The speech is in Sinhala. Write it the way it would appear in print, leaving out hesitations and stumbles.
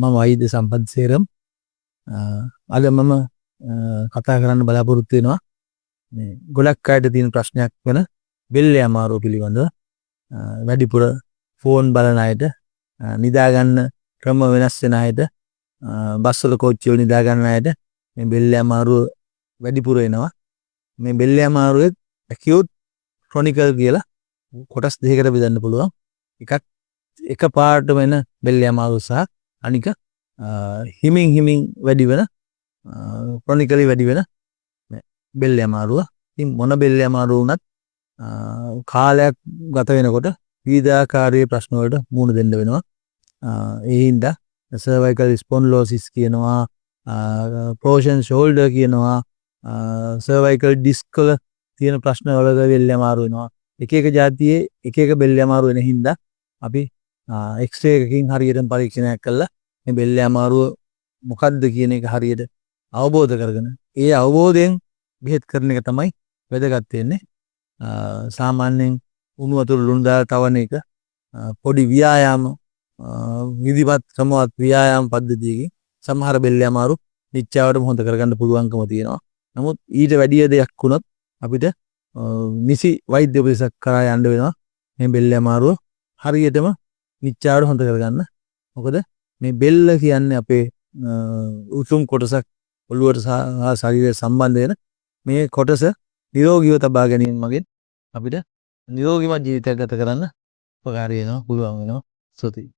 මම වෛද්‍ය සම්පත් සේරම් අද මම කතා කරන්න බලාපොරොත්තු වෙනවා මේ ගොඩක් අයට තියෙන ප්‍රශ්නයක් වෙන බෙල්ලේ අමාරුව පිළිබඳව. වැඩිපුර ෆෝන් බලන අයට, නිදා ගන්න ක්‍රම වෙනස් වෙන අයට, බස් වල කෝච්චි වල නිදා ගන්න අයට මේ බෙල්ලේ අමාරුව වැඩිපුර එනවා. මේ බෙල්ලේ අමාරුවේ acute chronical කියලා කොටස් දෙකකට බෙදන්න පුළුවන්. එක පාට වෙන බෙල්ලේ අමාරුව සහ අනික හිමින් වැඩි වෙන chronically වැඩි වෙන බෙල්ලේ අමාරුව. ඉතින් මොන බෙල්ලේ අමාරුව වුණත් කාලයක් ගත වෙනකොට විවිධාකාරයේ ප්‍රශ්න වලට මුහුණ දෙන්න වෙනවා. ඒ හින්දා cervical spondylosis කියනවා, frozen shoulder කියනවා, cervical disc වල තියෙන ප්‍රශ්න වලද බෙල්ලේ අමාරු වෙනවා. එක එක જાතියේ එක එක බෙල්ලේ අමාරු වෙන හින්දා අපි x-ray එකකින් හරියට පරීක්ෂණයක් කළා මේ බෙල්ලේ අමාරුව මොකක්ද කියන එක හරියට අවබෝධ කරගෙන ඒ අවබෝධයෙන් බෙහෙත් කරන එක තමයි වැදගත් වෙන්නේ. සාමාන්‍යයෙන් උණු වතුර ලුණු දාලා තවන එක, පොඩි ව්‍යායාම, විධිමත් ක්‍රමවත් ව්‍යායාම පද්ධතියකින් සමහර බෙල්ලේ අමාරු නිච්චාවටම හොඳ කරගන්න පුළුවන්කම තියෙනවා. නමුත් ඊට වැඩි දෙයක් වුණොත් අපිට නිසි වෛද්‍ය උපදෙසක් කරා යන්න වෙනවා මේ බෙල්ලේ අමාරුව හරියටම නිච්චාවට හොඳ කරගන්න. මොකද මේ බෙල්ල කියන්නේ අපේ උතුම් කොටසක්, ඔළුවට සහ ශරීරයට සම්බන්ධ වෙන මේ කොටස නිරෝගීව තබා ගැනීම මගින් අපිට නිරෝගීමත් ජීවිතයක් ගත කරන්න උපකාරී වෙනවා, පුළුවන් වෙනවා. ස්තුතියි.